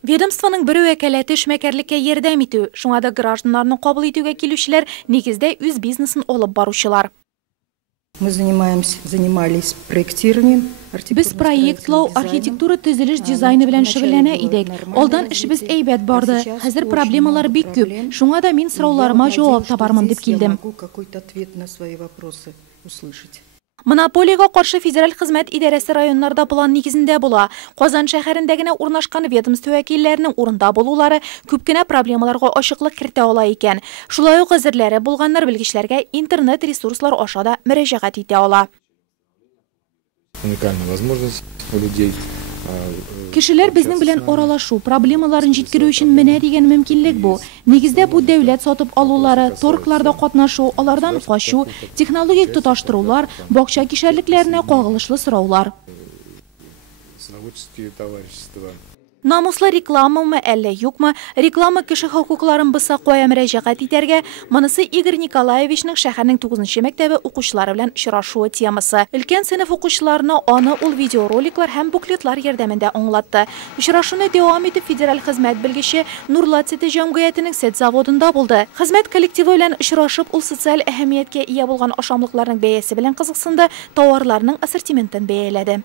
Ведомствоның бір вәкаләте эшмәкәрлеккә ярдәм итү, шуңа да гражданнарны кабул итүгә килүчеләр нигездә үз бизнесын алып баручылар. Мы занимались проектированием. Без проектлау, архитектура, төзелеш дизайны белән шөгыльләнә идек. Алдан эшебез әйбәт барды. Хәзер проблемалар бик күп. Шуңа да мин сорауларыма җавап табармын дип килдем. Монополиягә каршы федераль хезмәт идарәсе районнарда план нигезендә була. Казан шәһәрендә генә урнашкан ведомство вәкилләренең урында булулары күп кенә проблемаларга ачыклык кертә ала икән. Шулай ук әзерләре булганнар белгечләргә интернет ресурслар аша да мөрәҗәгать итә ала. Уникальная возможность у людей. Кешеләр безнең белән аралашу, проблемаларын җиткерү өчен менә дигән мөмкинлек бу. Нигездә бу дәүләт сатып алулары, торгларда катнашу, алардан качу, технологик тоташтырулар, бакча кишәрлекләренә кагылышлы сораулар. Намуслы рекламамы әллә юкмы, реклама кеше хокукларын буса кая мөрәҗәгать итәргә, монысы Игорь Николаевичның шәһәрнең 9нчы мәктәбе укучылары белән очрашуы темасы. Өлкән сыйныф укучыларына аны ул видеороликлар һәм буклетлар ярдәмендә аңлатты. Очрашуны дәвам итеп федераль хезмәт белгече Нурлат Сете җәмгыятенең сет заводында булды. Хезмәт коллективы белән очрашып, ул социаль әһәмияткә ия булган ашамлыкларның бәясе белән кызыксынды, товарларның ассортиментын бәяләде.